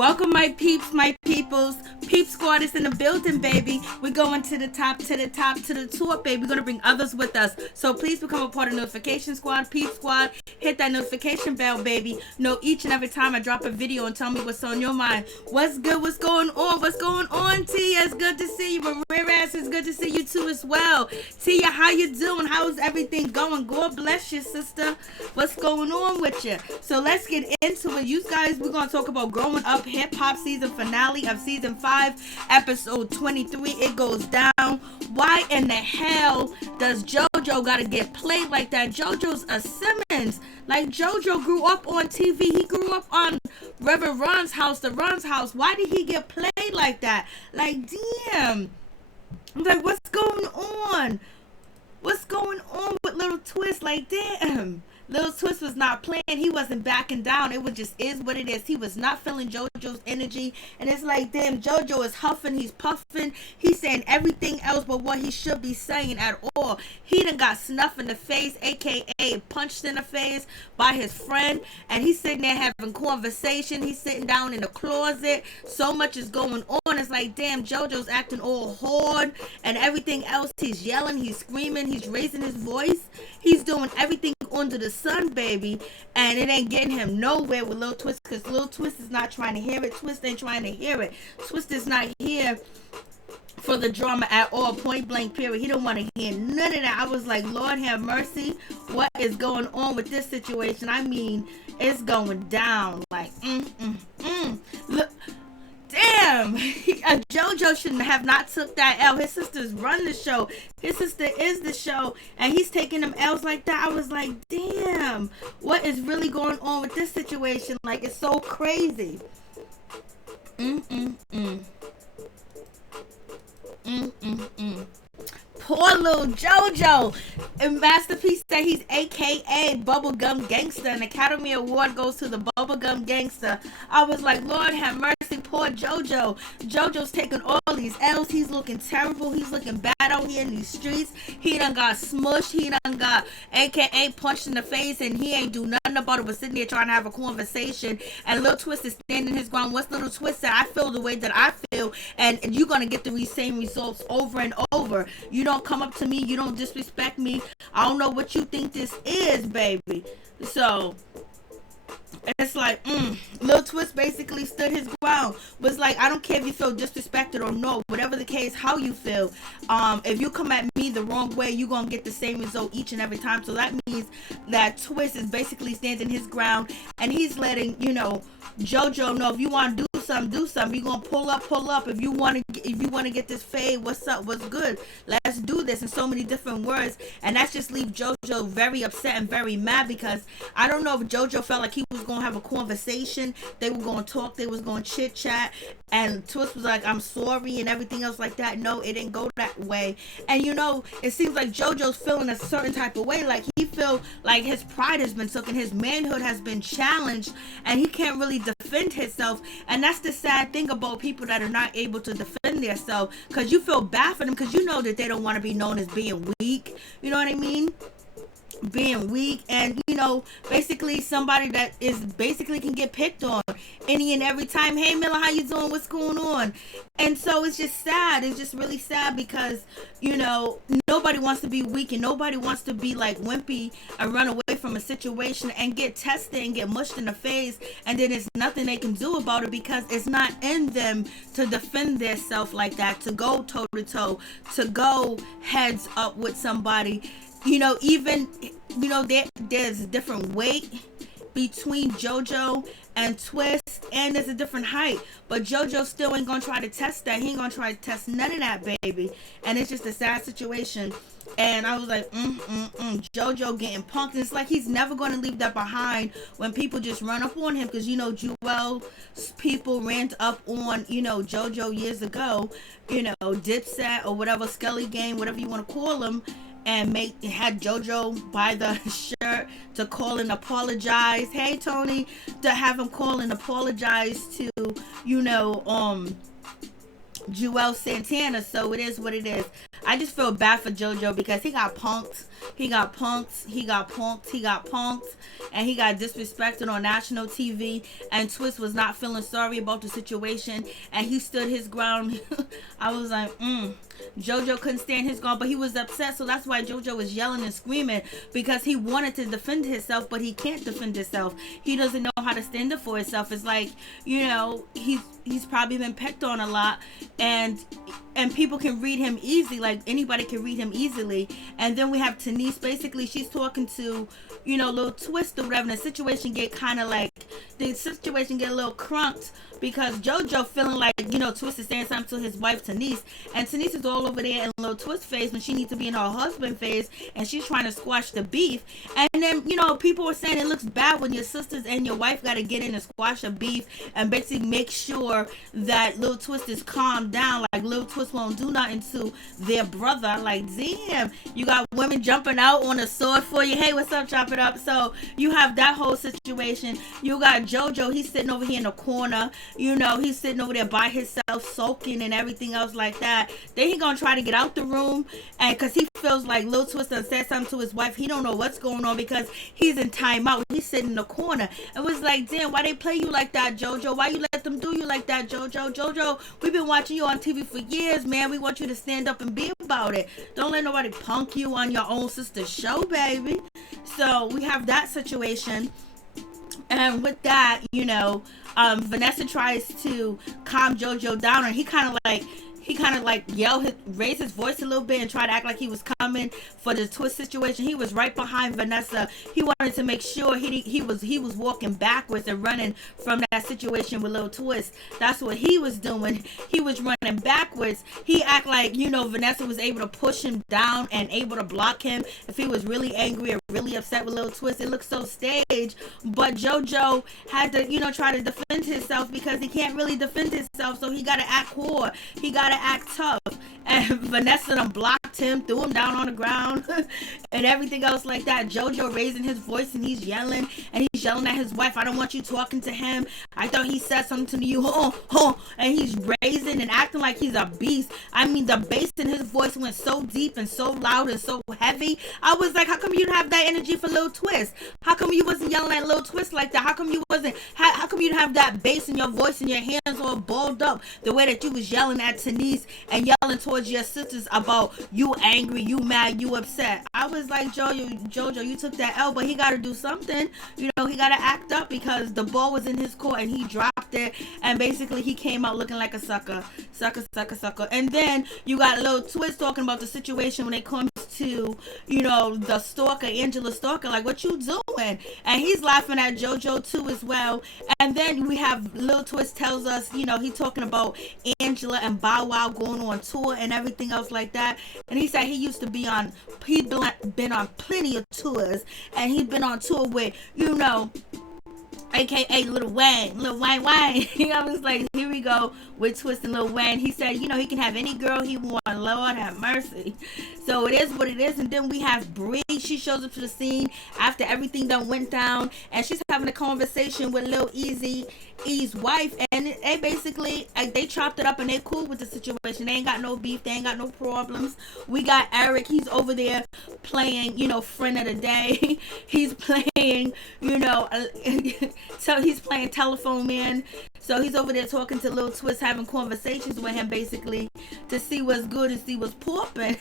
Welcome, my peeps, my peoples. Peep Squad is in the building, baby. We're going to the top, to the top, to the top, baby. We're going to bring others with us. So please become a part of Notification Squad, Peep Squad. Hit that notification bell, baby. Know each and every time I drop a video and tell me what's on your mind. What's good? What's going on? What's going on, Tia? It's good to see you. Maryjanetv, it's good to see you too as well. Tia, how you doing? How's everything going? God bless you, sister. What's going on with you? So let's get into it. You guys, we're going to talk about growing up hip-hop season finale of season 5, episode 23. It goes down. Why in the hell does JoJo gotta get played like that? JoJo's a Simmons. Like, JoJo grew up on TV. He grew up on Reverend Ron's house, the Ron's house. Why did he get played like that? Like, damn. I'm like, what's going on? What's going on with Little Twist? Like, damn. Little Twist was not playing. He wasn't backing down. It was just is what it is. He was not feeling JoJo's energy. And it's like, damn, JoJo is huffing. He's puffing. He's saying everything else but what he should be saying at all. He done got snuffed in the face, a.k.a. punched in the face by his friend. And he's sitting there having conversation. He's sitting down in the closet. So much is going on. It's like, damn, JoJo's acting all hard and everything else. He's yelling. He's screaming. He's raising his voice. He's doing everything under the sun, baby, and it ain't getting him nowhere with Lil Twist, because Lil Twist is not trying to hear it. Twist ain't trying to hear it. Twist is not here for the drama at all, point blank period. He don't want to hear none of that. I was like, Lord have mercy, what is going on with this situation? I mean, it's going down like look. Damn, JoJo shouldn't have not took that L. His sisters run the show. His sister is the show, and he's taking them L's like that. I was like, damn, what is really going on with this situation? Like, it's so crazy. Poor little JoJo. And Masterpiece said he's a.k.a. Bubblegum Gangster. An Academy Award goes to the Bubblegum Gangster. I was like, Lord have mercy, poor JoJo. JoJo's taking all these L's. He's looking terrible. He's looking bad out here in these streets. He done got smushed. He done got a.k.a. punched in the face, and he ain't do nothing about it but sitting there trying to have a conversation. And Lil Twist is standing his ground. What's Little Twist said? I feel the way that I feel, and you're going to get the same results over and over. You don't come up to me, you don't disrespect me. I don't know what you think this is, baby. So it's like, Lil Twist basically stood his ground. Was like, I don't care if you feel disrespected or no, whatever the case, how you feel. If you come at me the wrong way, you're gonna get the same result each and every time. So that means that Twist is basically standing his ground, and he's letting, JoJo know, if you want to do something, do something. You're gonna pull up. If you want to get this fade, what's up, what's good, let's do this, in so many different words. And that's just leave JoJo very upset and very mad, because I don't know if JoJo felt like he was gonna have a conversation, they were gonna talk, they was gonna chit chat, and Twist was like, I'm sorry and everything else like that. No, it didn't go that way. And it seems like JoJo's feeling a certain type of way, like he feel like his pride has been taken, his manhood has been challenged, and he can't really defend himself. And that's the sad thing about people that are not able to defend themselves, because you feel bad for them, because you know that they don't want to be known as being weak. You know what I mean? Being weak, and basically somebody that is basically can get picked on any and every time. Hey Miller, how you doing? What's going on? And so it's just sad. It's just really sad, because nobody wants to be weak, and nobody wants to be like wimpy and run away from a situation and get tested and get mushed in the face, and then there's nothing they can do about it, because it's not in them to defend themselves like that, to go toe to toe, to go heads up with somebody. There's a different weight between JoJo and Twist, and there's a different height, but JoJo still ain't gonna try to test that. He ain't gonna try to test none of that, baby. And it's just a sad situation. And I was like, JoJo getting punked. And it's like he's never going to leave that behind when people just run up on him, because Jewel's people ran up on JoJo years ago, Dipset or whatever, Skelly Game, whatever you want to call him, and had JoJo buy the shirt to call and apologize. Hey Tony, to have him call and apologize to Joel Santana. So it is what it is. I just feel bad for JoJo because he got punked. He got punked. He got punked. He got punked. And he got disrespected on national TV. And Twist was not feeling sorry about the situation. And he stood his ground. I was like, JoJo couldn't stand his ground, but he was upset. So that's why JoJo was yelling and screaming, because he wanted to defend himself, but he can't defend himself. He doesn't know how to stand up for himself. It's like, you know, he's probably been picked on a lot, and people can read him easy. Like, anybody can read him easily. And then we have Denise. Basically, she's talking to, you know, Lil Twist or whatever. And the situation get a little crunked, because JoJo feeling like, you know, Twist is saying something to his wife Denise, and Denise is all over there in Lil Twist face when she needs to be in her husband face, and she's trying to squash the beef. And then, you know, people were saying it looks bad when your sisters and your wife got to get in and squash a beef and basically make sure that Lil Twist is calmed down. Like, Lil Twist won't do nothing to their brother. Like, damn, you got women jumping out on a sword for you. Hey, what's up? Chop it up. So you have that whole situation. You got JoJo. He's sitting over here in the corner. You know, he's sitting over there by himself, soaking and everything else like that. Then he gonna try to get out the room, and because he feels like Lil Twist done said something to his wife. He don't know what's going on because he's in timeout. He's sitting in the corner. It was like, damn, why they play you like that, JoJo? Why you let them do you like that, JoJo? JoJo, we've been watching you on TV for years, man. We want you to stand up and be about it. Don't let nobody punk you on your own sister's show, baby. So we have that situation. And with that, you know, Vanessa tries to calm JoJo down, and he kind of like raise his voice a little bit and try to act like he was coming for the Twist situation. He was right behind Vanessa. He wanted to make sure he was walking backwards and running from that situation with Lil Twist. That's what he was doing. He was running backwards. He act like, you know, Vanessa was able to push him down and able to block him if he was really angry or really upset with Lil Twist. It looked so staged, but JoJo had to, you know, try to defend himself, because he can't really defend himself, so he gotta act poor. He gotta act tough. And Vanessa done blocked him, threw him down on the ground and everything else like that. JoJo raising his voice, and he's yelling at his wife. I don't want you talking to him. I thought he said something to you. And he's raising and acting like he's a beast. I mean, the bass in his voice went so deep and so loud and so heavy. I was like, how come you didn't have that energy for Lil Twist? How come you wasn't yelling at Lil Twist like that? How come you didn't have that bass in your voice and your hands all balled up the way that you was yelling at Denise and yelling towards your sisters about you angry, you mad, you upset? I was like, JoJo, you took that L, but he got to do something. You know, he got to act up, because the ball was in his court and he dropped it, and basically he came out looking like a sucker. And then you got Lil Twist talking about the situation when it comes to, you know, the stalker, Angela Stalker, like, what you doing? And he's laughing at JoJo too as well. And then we have Lil Twist tells us, you know, he's talking about Angela and Bow Wow going on tour and everything else like that. And he said he'd been on plenty of tours, and he'd been on tour with, you know, aka Lil Wayne. I was like, here we go with Twist and Lil Wayne. He said, you know, he can have any girl he wants. Lord have mercy. So it is what it is. And then we have Bree. She shows up to the scene after everything that went down, and she's having a conversation with Lil E's wife, and they basically, they chopped it up and they cool with the situation. They ain't got no beef, they ain't got no problems. We got Eric, he's over there playing, you know, friend of the day. He's playing, you know, so he's playing telephone man. So he's over there talking to Lil Twist, having conversations with him basically to see what's good and see what's popping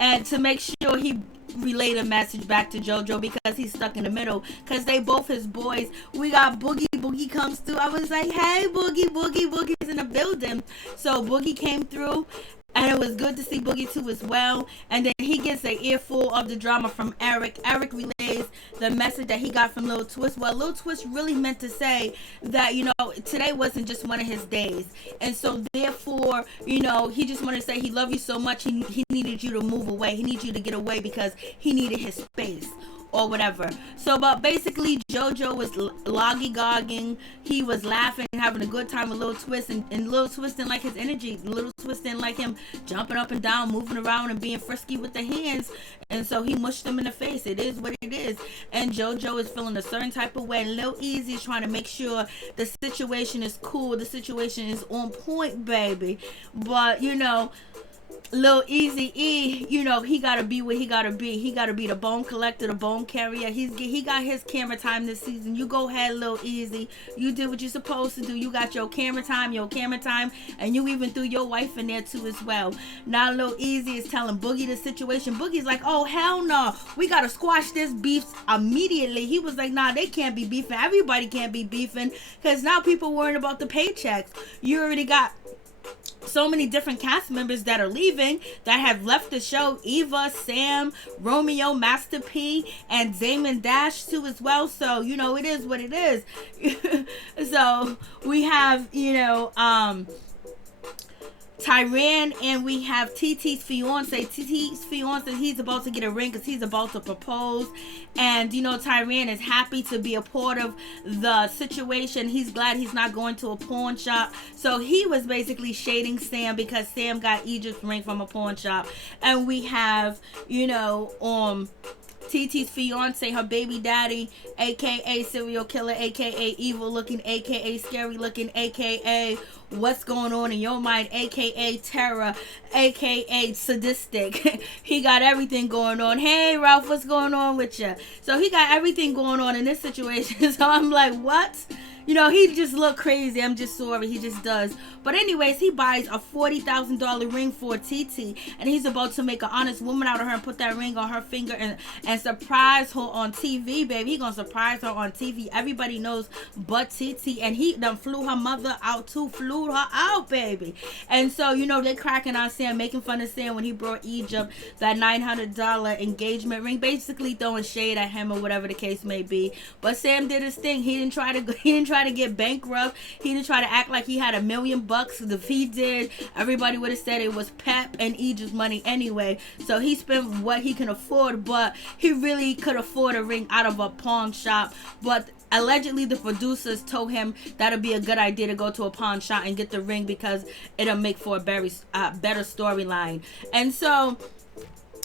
and to make sure he relay a message back to JoJo, because he's stuck in the middle, because they both his boys. We got Boogie comes through. I was like, hey, Boogie's in the building. So Boogie came through, and it was good to see Boogie too as well. And then he gets an earful of the drama from Eric. Eric relays the message that he got from Lil Twist. Well, Lil Twist really meant to say that, you know, today wasn't just one of his days. And so therefore, you know, he just wanted to say he loved you so much, he needed you to move away. He needed you to get away because he needed his space. or whatever. So, but basically, JoJo was loggy-gogging. He was laughing, having a good time with Lil Twist, and Lil Twist didn't like his energy. Lil Twist didn't like him jumping up and down, moving around, and being frisky with the hands. And so he mushed him in the face. It is what it is. And JoJo is feeling a certain type of way. Lil Easy is trying to make sure the situation is cool. The situation is on point, baby. But, you know, Lil Easy E, you know, he gotta be what he gotta be. He gotta be the bone collector, the bone carrier. He got his camera time this season. You go ahead, Lil Easy. You did what you're supposed to do. You got your camera time, and you even threw your wife in there too as well. Now Lil Easy is telling Boogie the situation. Boogie's like, oh hell no, we gotta squash this beef immediately. He was like, nah, they can't be beefing. Everybody can't be beefing, because now people worrying about the paychecks. You already got so many different cast members that are leaving, that have left the show. Eva, Sam, Romeo, Master P, and Damon Dash too as well. So, you know, it is what it is. So we have, you know, Tyran, and we have TT's fiance. TT's fiance, he's about to get a ring because he's about to propose. And, you know, Tyran is happy to be a part of the situation. He's glad he's not going to a pawn shop. So he was basically shading Sam because Sam got Egypt's ring from a pawn shop. And we have, you know, TT's fiance, her baby daddy, aka serial killer, aka evil looking, aka scary looking, aka what's going on in your mind, aka terror, aka sadistic. He got everything going on. Hey Ralph, what's going on with you? So he got everything going on in this situation. So I'm like, what? You know, he just look crazy. I'm just sorry. He just does. But anyways, he buys a $40,000 ring for TT. And he's about to make an honest woman out of her and put that ring on her finger and surprise her on TV, baby. He gonna surprise her on TV. Everybody knows but TT. And he done flew her mother out too. Flew her out, baby. And so, you know, they cracking on Sam, making fun of Sam when he brought Egypt that $900 engagement ring. Basically throwing shade at him or whatever the case may be. But Sam did his thing. He didn't try to get bankrupt. He didn't try to act like he had $1 million. If he did, everybody would have said it was Pep and Egypt's money anyway. So he spent what he can afford, but he really could afford a ring out of a pawn shop. But allegedly the producers told him that'd be a good idea to go to a pawn shop and get the ring because it'll make for a better storyline. And so,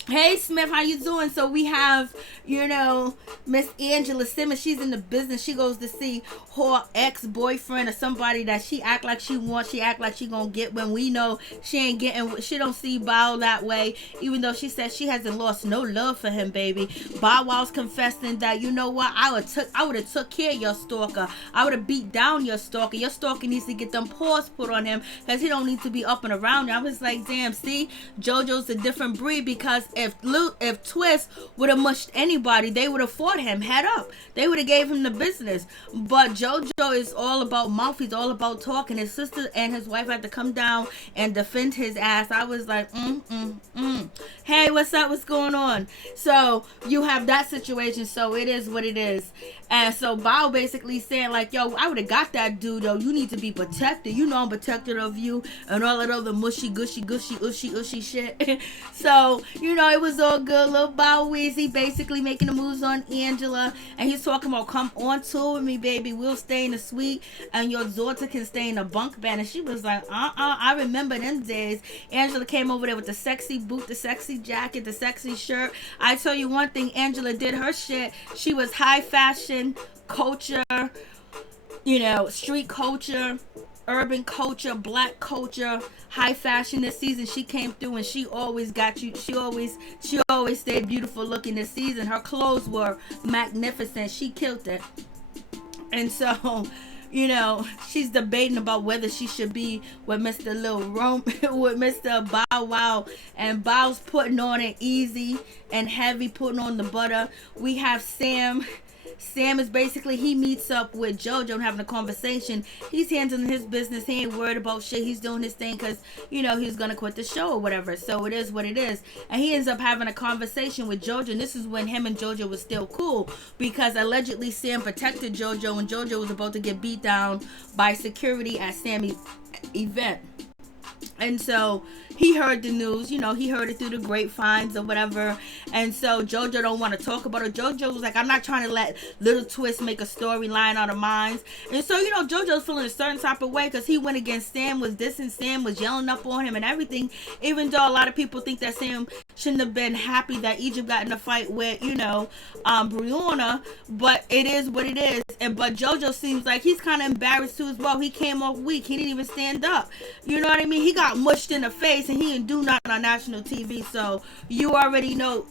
hey Smith, how you doing? So we have, you know, Miss Angela Simmons. She's in the business. She goes to see her ex-boyfriend or somebody that she act like she wants. She act like she gonna get, when we know she ain't getting. She don't see Bow that way, even though she says she hasn't lost no love for him, baby. Bow Wow's confessing that, you know what, I would have took care of your stalker. I would have beat down your stalker. Your stalker needs to get them paws put on him because he don't need to be up and around. I was like, damn, see, JoJo's a different breed, because if Twist would have mushed anybody, they would have fought him head up. They would have gave him the business. But JoJo is all about mouth. He's all about talking. His sister and his wife had to come down and defend his ass. I was like, Hey, what's up? What's going on? So you have that situation. So it is what it is. And so Bow basically saying like, yo, I would have got that dude though. You need to be protected. You know I'm protected of you and all that other mushy, gushy, ushy shit. So, you know, it was all good. Little Bow Weezy basically making the moves on Angela. And he's talking about, come on tour with me, baby. We'll stay in the suite and your daughter can stay in the bunk bed. And she was like, I remember them days. Angela came over there with the sexy boot, the sexy jacket, the sexy shirt. I tell you one thing, Angela did her shit. She was high fashion, culture, you know, street culture, urban culture, black culture, high fashion this season. She came through and she always got you. She always stayed beautiful looking this season. Her clothes were magnificent. She killed it. And so, you know, she's debating about whether she should be with Mr. with Mr. Bow Wow. And Bow's putting on it easy and heavy, putting on the butter. We have Sam. Sam is basically, he meets up with JoJo and having a conversation. He's handling his business. He ain't worried about shit. He's doing his thing because, you know, he's going to quit the show or whatever. So it is what it is. And he ends up having a conversation with JoJo. And this is when him and JoJo was still cool, because allegedly Sam protected JoJo and JoJo was about to get beat down by security at Sammy's event. And so he heard the news, he heard it through the grapevines or whatever. And so JoJo don't want to talk about it. JoJo was like, I'm not trying to let Little Twist make a storyline out of mine. And so, JoJo's feeling a certain type of way because he went against Sam, was dissing Sam, was yelling up on him and everything. Even though a lot of people think that Sam shouldn't have been happy that Egypt got in a fight with, Brianna. But it is what it is. But JoJo seems like he's kind of embarrassed too as well. He came off weak. He didn't even stand up. You know what I mean? He got mushed in the face and he didn't do nothing on national TV. So you already know,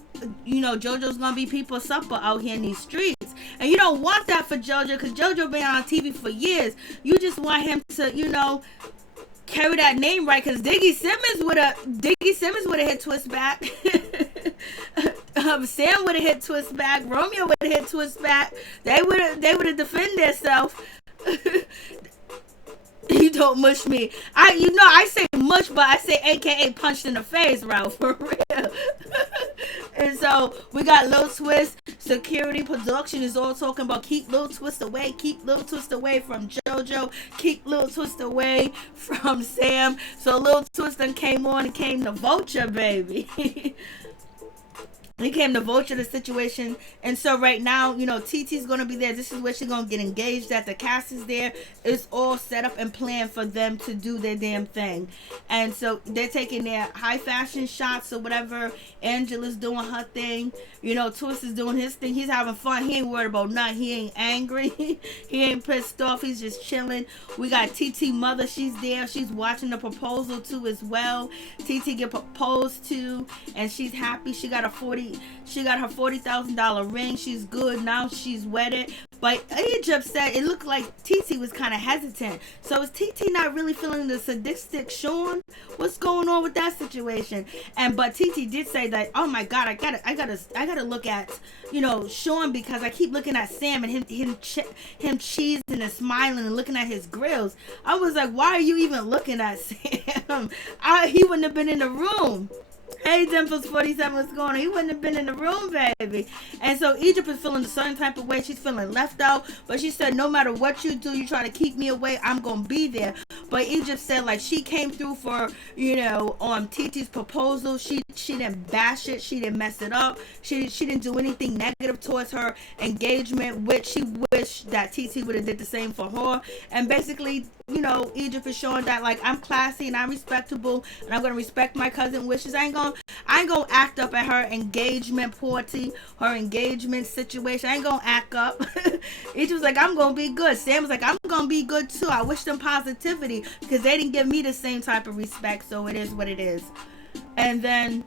JoJo's gonna be people's supper out here in these streets. And you don't want that for JoJo because JoJo been on TV for years. You just want him to, carry that name right, because Diggy Simmons would have hit Twist back. Sam would have hit Twist back. Romeo would have hit Twist back. They would have defended themselves. You don't mush me. I say mush, but I say AKA punched in the face, Ralph, for real. And so we got Lil Twist. Security production is all talking about keep Lil Twist away from JoJo, keep Lil Twist away from Sam. So Lil Twist then came on and came to Vulture, baby. He came to vulture the situation. And so right now, TT's going to be there. This is where she's going to get engaged at. The cast is there. It's all set up and planned for them to do their damn thing. And so they're taking their high fashion shots or whatever. Angela's doing her thing. Twist is doing his thing. He's having fun. He ain't worried about nothing. He ain't angry. He ain't pissed off. He's just chilling. We got TT mother. She's there. She's watching the proposal too as well. TT get proposed to and she's happy. She got her $40,000 ring. She's good. Now she's wedded. But Egypt said it looked like TT was kind of hesitant. So is TT not really feeling the sadistic Sean? What's going on with that situation? But TT did say that, oh my God, I gotta look at, Sean, because I keep looking at Sam and him cheesing and smiling and looking at his grills. I was like, why are you even looking at Sam? He wouldn't have been in the room. Hey, Dimples 47, what's going on? He wouldn't have been in the room, baby. And so Egypt is feeling a certain type of way. She's feeling left out. But she said, no matter what you do, you try to keep me away, I'm going to be there. But Egypt said, like, she came through for, on TT's proposal. She didn't bash it. She didn't mess it up. She didn't do anything negative towards her engagement, which she wished that TT would have did the same for her. And basically, Egypt is showing that, like, I'm classy and I'm respectable and I'm going to respect my cousin's wishes. I ain't gonna act up at her engagement party, her engagement situation. I ain't gonna act up. Egypt was like, I'm gonna be good. Sam was like, I'm gonna be good too. I wish them positivity because they didn't give me the same type of respect. So it is what it is. And then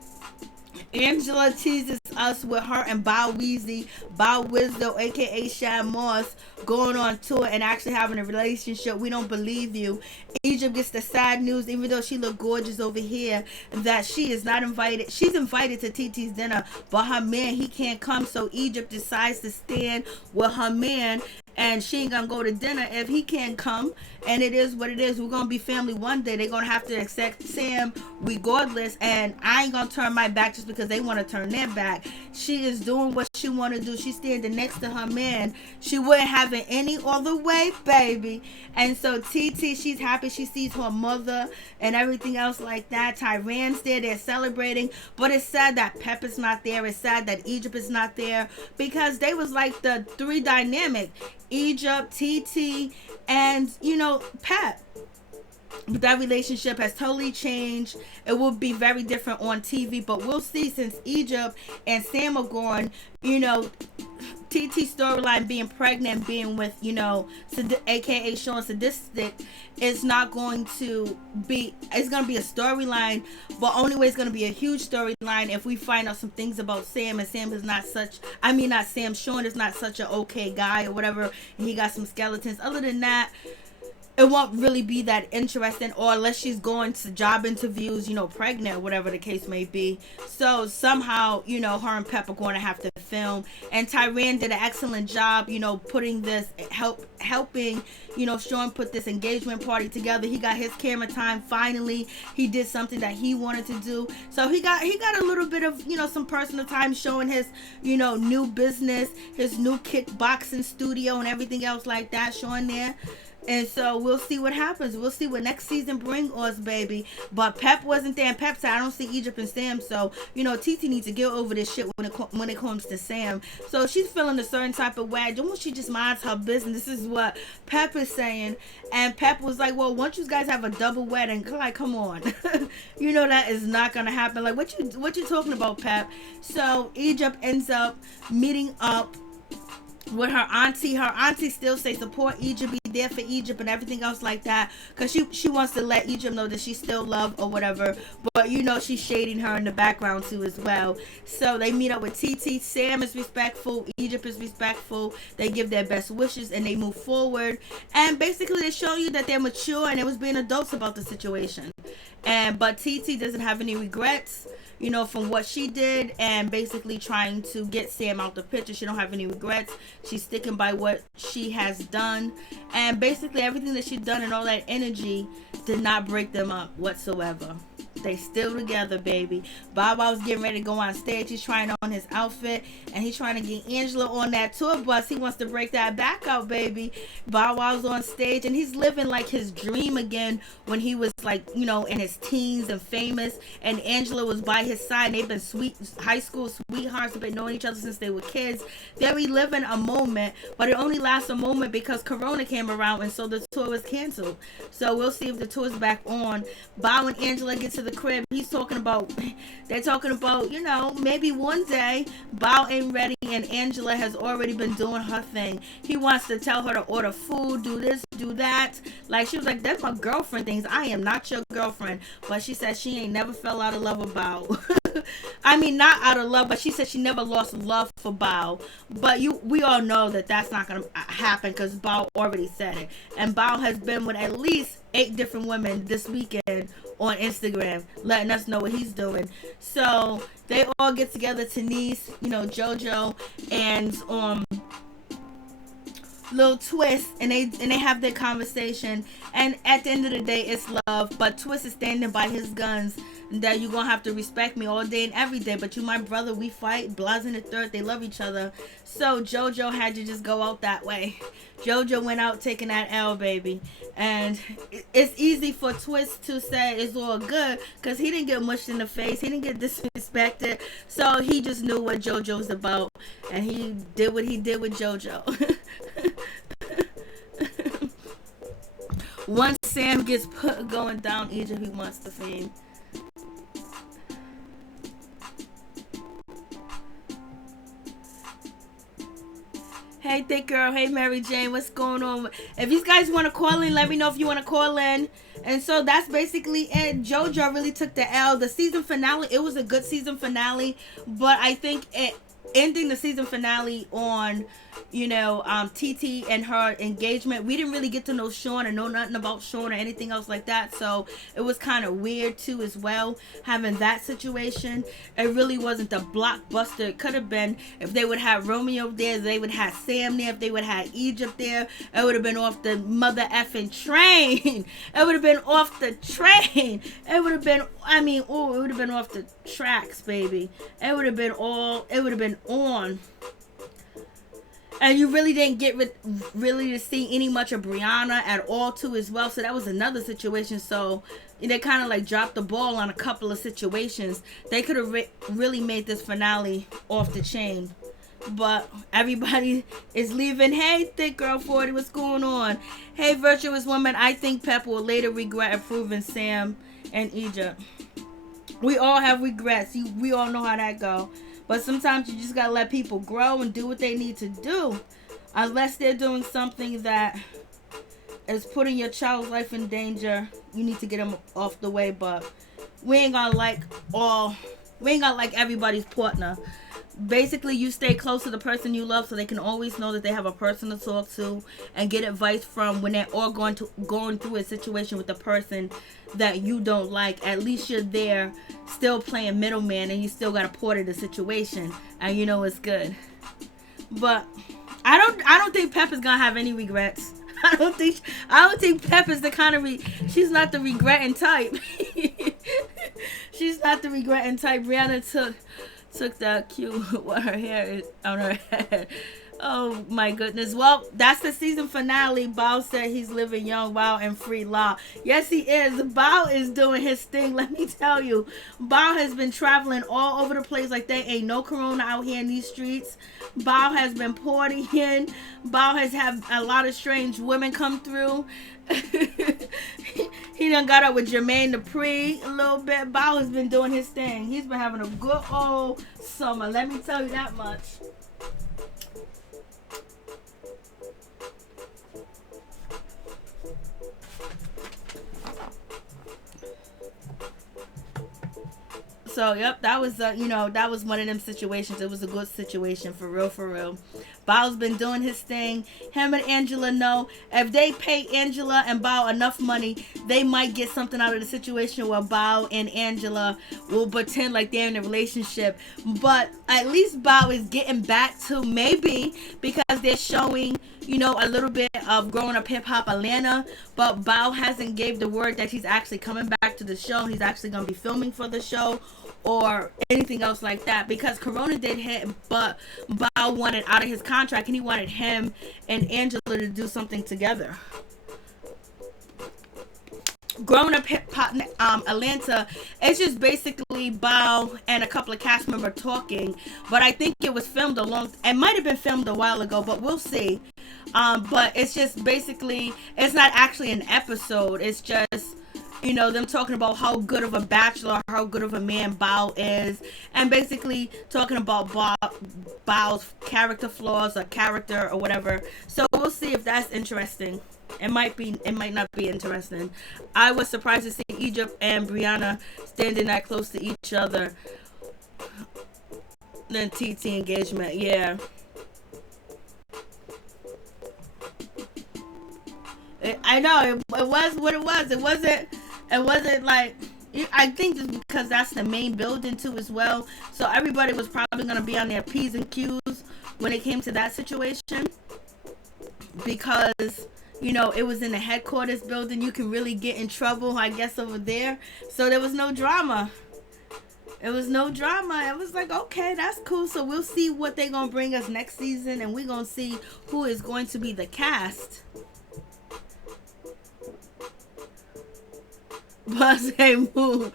Angela teases us with her and Bow Wizzo, aka Shad Moss, going on tour and actually having a relationship. We don't believe you. Egypt gets the sad news, even though she look gorgeous over here, that she is not invited. She's invited to TT's dinner, but her man, he can't come. So Egypt decides to stand with her man, and she ain't gonna go to dinner if he can't come. And it is what it is. We're gonna be family one day. They're gonna have to accept Sam regardless, and I ain't gonna turn my back just because they want to turn their back. She is doing what she want to do. She's standing next to her man. She wouldn't have it any other way, baby. And so TT, she's happy. She sees her mother and everything else like that. Tyran's there. They're celebrating. But it's sad that Pep is not there. It's sad that Egypt is not there, because they was like the three dynamic. Egypt, TT, and, Pep. But that relationship has totally changed. It will be very different on TV, but we'll see, since Egypt and Sam are gone, TT storyline being pregnant, being with, aka Sean Sadistic, it's not going to be, it's going to be a storyline, but only way it's going to be a huge storyline if we find out some things about Sam, and Sam is not such, Sean is not such an okay guy or whatever, and he got some skeletons. Other than that, it won't really be that interesting, or unless she's going to job interviews, pregnant or whatever the case may be. So somehow, her and Pep are going to have to film. And Tyran did an excellent job, putting this, helping, Sean put this engagement party together. He got his camera time finally. He did something that he wanted to do. So he got a little bit of, some personal time showing his, new business, his new kickboxing studio and everything else like that, showing there. And so we'll see what happens. We'll see what next season brings us, baby. But Pep wasn't there, and Pep said, I don't see Egypt and Sam. So, TT needs to get over this shit when it comes to Sam. So she's feeling a certain type of way. Don't she just minds her business? This is what Pep is saying. And Pep was like, well, once you guys have a double wedding, like, come on. That is not going to happen. Like, what you talking about, Pep? So Egypt ends up meeting up with her auntie. Her auntie still say support Egypt, be there for Egypt and everything else like that, because she wants to let Egypt know that she still love or whatever, but she's shading her in the background too as well. So they meet up with TT. Sam is respectful, Egypt is respectful, they give their best wishes and they move forward, and basically they show you that they're mature and they was being adults about the situation. But TT doesn't have any regrets, from what she did, and basically trying to get Sam out the picture. She don't have any regrets. She's sticking by what she has done, and basically everything that she's done and all that energy did not break them up whatsoever. They still together, baby. Bow Wow's getting ready to go on stage. He's trying on his outfit, and he's trying to get Angela on that tour bus. He wants to break that back out, baby. Bow Wow's on stage, and he's living like his dream again when he was like, in his teens and famous, and Angela was by his side, and they've been high school sweethearts. They've been knowing each other since they were kids. They're reliving a moment, but it only lasts a moment because Corona came around, and so the tour was canceled. So we'll see if the tour's back on. Bow and Angela get to the crib. They're talking about, maybe one day Bow ain't ready and Angela has already been doing her thing. He wants to tell her to order food, do this, do that. Like, she was like, that's my girlfriend things. I am not your girlfriend. But she said she ain't never fell out of love with Bow. I mean, not out of love, but she said she never lost love for Bow. But we all know that that's not going to happen because Bow already said it. And Bow has been with at least 8 different women this weekend on Instagram, letting us know what he's doing. So they all get together, Denise, JoJo, and Lil Twist, and they have their conversation. And at the end of the day, it's love. But Twist is standing by his guns, that you're gonna have to respect me all day and every day, but you my brother, we fight, Blas in the third, they love each other. So JoJo had to just go out that way. JoJo went out taking that L, baby. And it's easy for Twist to say it's all good because he didn't get mushed in the face, he didn't get disrespected, so he just knew what JoJo's about, and he did what he did with JoJo. Once Sam gets going down Egypt, he wants the fame. Hey, Thick Girl. Hey, Mary Jane. What's going on? If you guys want to call in, let me know if you want to call in. And so that's basically it. JoJo really took the L. The season finale, it was a good season finale. But I think ending the season finale on, TT and her engagement, we didn't really get to know Sean or know nothing about Sean or anything else like that. So it was kind of weird too as well, having that situation. It really wasn't the blockbuster it could have been if they would have Romeo there, they would have Sam there, if they would have Egypt there. It would have been off the mother effing train. It would have been off the train. It would have been, it would have been off the tracks, baby. It would have been on. And you really didn't get really to see any much of Brianna at all too as well. So that was another situation. So they kind of like dropped the ball on a couple of situations. They could have really made this finale off the chain. But everybody is leaving. Hey, Thick Girl 40, what's going on? Hey, Virtuous Woman, I think Pep will later regret approving Sam and Egypt. We all have regrets. We all know how that go. But sometimes you just gotta let people grow and do what they need to do. Unless they're doing something that is putting your child's life in danger, you need to get them off the way. But we ain't gonna like everybody's partner. Basically, you stay close to the person you love so they can always know that they have a person to talk to and get advice from when they're all going through a situation with the person that you don't like. At least you're there still playing middleman and you still got a part of the situation and you know it's good. But I don't think Pep is gonna have any regrets. I don't think Pep is the kind of she's not the regretting type. She's not the regretting type. Brianna took that cue what her hair is on her head. Oh my goodness. Well, that's the season finale. Bao said he's living young, Bao, and free law. Yes, he is. Bao is doing his thing. Let me tell you. Bao has been traveling all over the place like there ain't no corona out here in these streets. Bao has been partying. Bao has had a lot of strange women come through. He done got up with Jermaine Dupri a little bit. Bao has been doing his thing. He's been having a good old summer. Let me tell you that much. So, yep, that was, that was one of them situations. It was a good situation, for real, for real. Bao's been doing his thing. Him and Angela know if they pay Angela and Bao enough money, they might get something out of the situation where Bao and Angela will pretend like they're in a relationship. But at least Bao is getting back to, maybe because they're showing, a little bit of growing up hip hop Atlanta, but Bao hasn't gave the word that he's actually coming back to the show. He's actually going to be filming for the show or anything else like that, because Corona did hit, but Bao wanted out of his contract and he wanted him and Angela to do something together. Growing up hip hop Atlanta, it's just basically Bao and a couple of cast members talking, but I think it was filmed it might have been filmed a while ago, but we'll see. But it's just basically, it's not actually an episode, it's just them talking about how good of a bachelor, how good of a man Bao is, and basically talking about Bao's character flaws or character or whatever. So we'll see if that's interesting. It might not be interesting. I was surprised to see Egypt and Brianna standing that close to each other. Then TT engagement, yeah. I know it was what it was. It wasn't like, I think just because that's the main building too as well. So everybody was probably gonna be on their P's and Q's when it came to that situation, because it was in the headquarters building. You can really get in trouble, I guess, over there. So there was no drama. It was like, okay, that's cool. So we'll see what they're gonna bring us next season, and we're gonna see who is going to be the cast. Bust a move.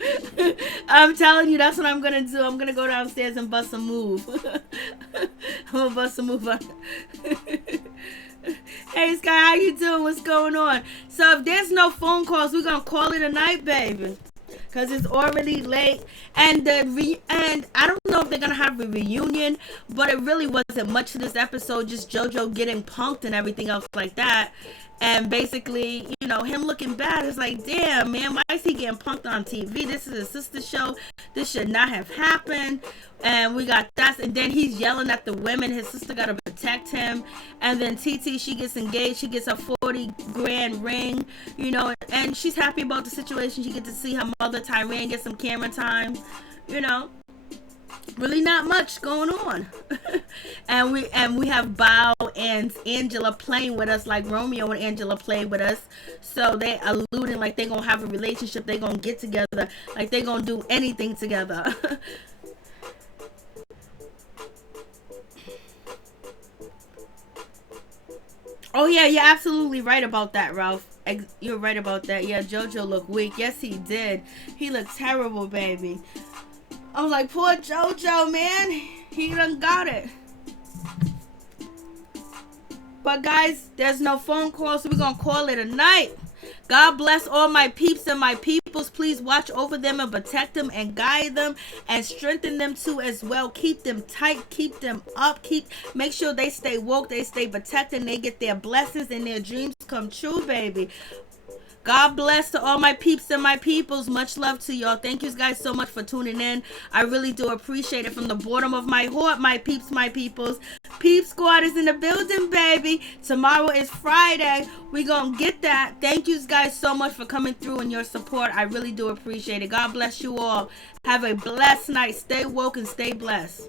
I'm telling you, that's what I'm gonna do. I'm gonna go downstairs and bust a move. I'm gonna bust a move. Hey Sky, how you doing? What's going on? So if there's no phone calls, we're gonna call it a night, baby, because it's already late. And and I don't know if they're gonna have a reunion, but it really wasn't much to this episode. Just JoJo getting punked and everything else like that. And basically, him looking bad. It's like, damn, man, why is he getting punked on TV? This is a sister show. This should not have happened. And we got that. And then he's yelling at the women. His sister got to protect him. And then TT, she gets engaged. She gets a 40 grand ring, and she's happy about the situation. She gets to see her mother, Tyrone, get some camera time, Really not much going on. and we have Bao and Angela playing with us like Romeo and Angela played with us. So they alluding like they're gonna have a relationship, they're gonna get together, like they're gonna do anything together. Oh yeah, you're absolutely right about that, Ralph. You're right about that. Yeah, JoJo looked weak. Yes, he did. He looked terrible, baby. I was like, poor JoJo, man. He done got it. But guys, there's no phone call, so we're going to call it a night. God bless all my peeps and my peoples. Please watch over them and protect them and guide them and strengthen them too as well. Keep them tight. Keep them up. Make sure they stay woke. They stay protected. And they get their blessings and their dreams come true, baby. God bless to all my peeps and my peoples. Much love to y'all. Thank you guys so much for tuning in. I really do appreciate it from the bottom of my heart, my peeps, my peoples. Peep Squad is in the building, baby. Tomorrow is Friday. We gonna get that. Thank you guys so much for coming through and your support. I really do appreciate it. God bless you all. Have a blessed night. Stay woke and stay blessed.